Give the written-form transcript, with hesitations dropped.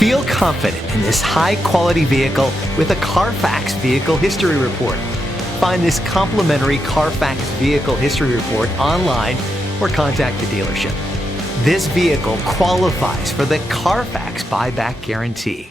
Feel confident in this high-quality vehicle with a Carfax Vehicle History Report. Find this complimentary Carfax Vehicle History Report online or contact the dealership. This vehicle qualifies for the Carfax Buyback Guarantee.